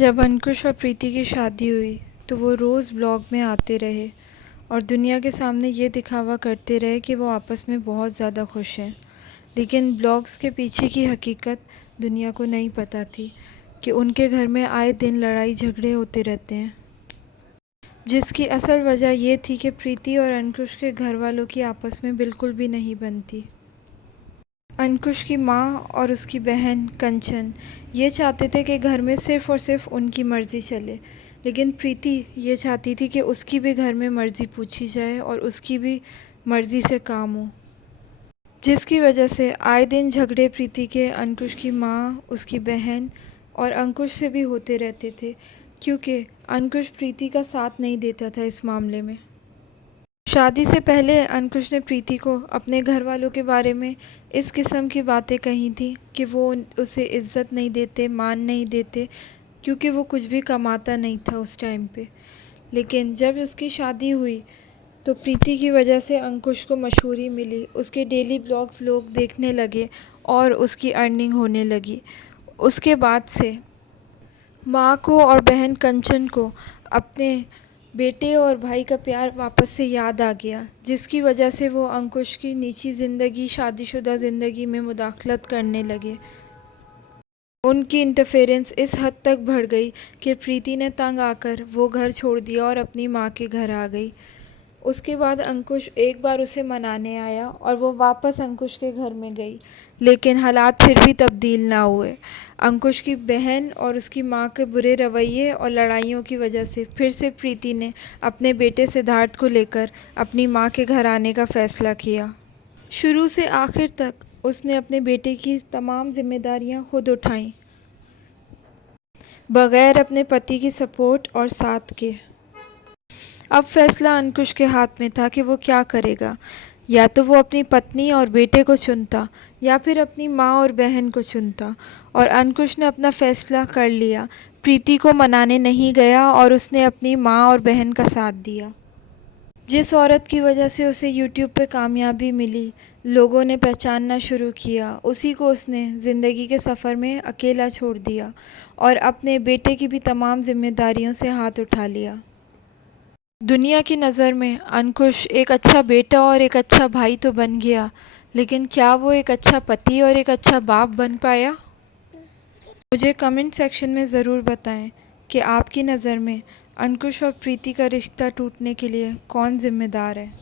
जब अंकुश और प्रीति की शादी हुई तो वो रोज़ ब्लॉग में आते रहे और दुनिया के सामने ये दिखावा करते रहे कि वो आपस में बहुत ज़्यादा खुश हैं। लेकिन ब्लॉग्स के पीछे की हकीकत दुनिया को नहीं पता थी कि उनके घर में आए दिन लड़ाई झगड़े होते रहते हैं, जिसकी असल वजह ये थी कि प्रीति और अंकुश के घर वालों की आपस में बिल्कुल भी नहीं बनती। अंकुश की माँ और उसकी बहन कंचन ये चाहते थे कि घर में सिर्फ़ और सिर्फ उनकी मर्ज़ी चले, लेकिन प्रीति ये चाहती थी कि उसकी भी घर में मर्ज़ी पूछी जाए और उसकी भी मर्ज़ी से काम हो, जिसकी वजह से आए दिन झगड़े प्रीति के अंकुश की माँ, उसकी बहन और अंकुश से भी होते रहते थे, क्योंकि अंकुश प्रीति का साथ नहीं देता था इस मामले में। शादी से पहले अंकुश ने प्रीति को अपने घर वालों के बारे में इस किस्म की बातें कही थी कि वो उसे इज़्ज़त नहीं देते, मान नहीं देते, क्योंकि वो कुछ भी कमाता नहीं था उस टाइम पे। लेकिन जब उसकी शादी हुई तो प्रीति की वजह से अंकुश को मशहूरी मिली, उसके डेली ब्लॉग्स लोग देखने लगे और उसकी अर्निंग होने लगी। उसके बाद से माँ को और बहन कंचन को अपने बेटे और भाई का प्यार वापस से याद आ गया, जिसकी वजह से वो अंकुश की निजी ज़िंदगी, शादीशुदा ज़िंदगी में मुदाखलत करने लगे। उनकी इंटरफेरेंस इस हद तक बढ़ गई कि प्रीति ने तंग आकर वो घर छोड़ दिया और अपनी माँ के घर आ गई। उसके बाद अंकुश एक बार उसे मनाने आया और वो वापस अंकुश के घर में गई, लेकिन हालात फिर भी तब्दील ना हुए। अंकुश की बहन और उसकी माँ के बुरे रवैये और लड़ाइयों की वजह से फिर से प्रीति ने अपने बेटे सिद्धार्थ को लेकर अपनी माँ के घर आने का फ़ैसला किया। शुरू से आखिर तक उसने अपने बेटे की तमाम जिम्मेदारियाँ खुद उठाईं, बगैर अपने पति की सपोर्ट और साथ के। अब फैसला अंकुश के हाथ में था कि वो क्या करेगा। या तो वो अपनी पत्नी और बेटे को चुनता या फिर अपनी माँ और बहन को चुनता, और अंकुश ने अपना फ़ैसला कर लिया। प्रीति को मनाने नहीं गया और उसने अपनी माँ और बहन का साथ दिया। जिस औरत की वजह से उसे यूट्यूब पे कामयाबी मिली, लोगों ने पहचानना शुरू किया, उसी को उसने ज़िंदगी के सफ़र में अकेला छोड़ दिया और अपने बेटे की भी तमाम जिम्मेदारियों से हाथ उठा लिया। दुनिया की नज़र में अंकुश एक अच्छा बेटा और एक अच्छा भाई तो बन गया, लेकिन क्या वो एक अच्छा पति और एक अच्छा बाप बन पाया? मुझे कमेंट सेक्शन में ज़रूर बताएं कि आपकी नज़र में अंकुश और प्रीति का रिश्ता टूटने के लिए कौन ज़िम्मेदार है।